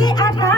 I'm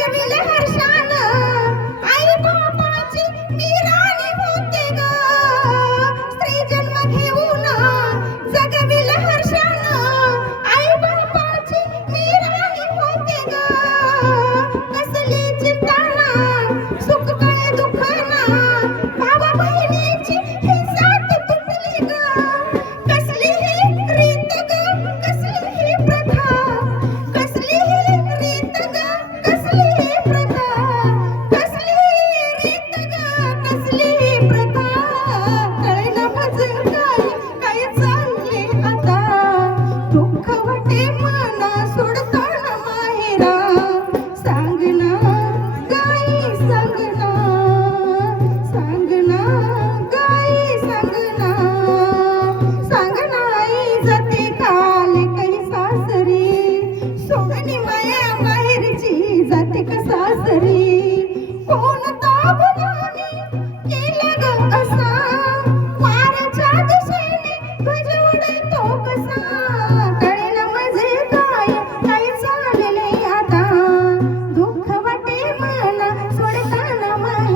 जगविले हर्षान आई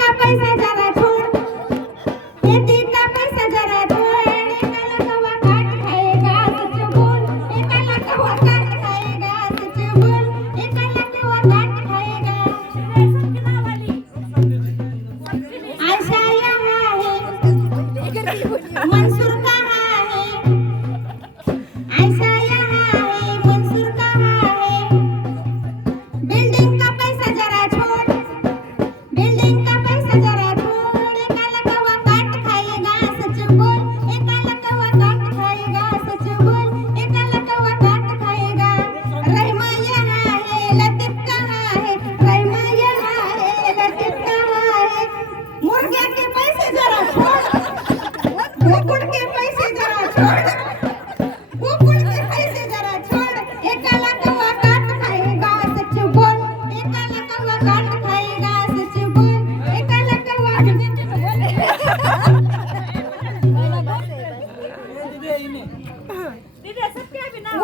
કાપકાઈ સાહેબ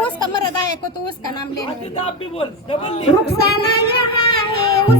उसका मरदा है को तो उसका नाम लेना रुखसाना यहाँ है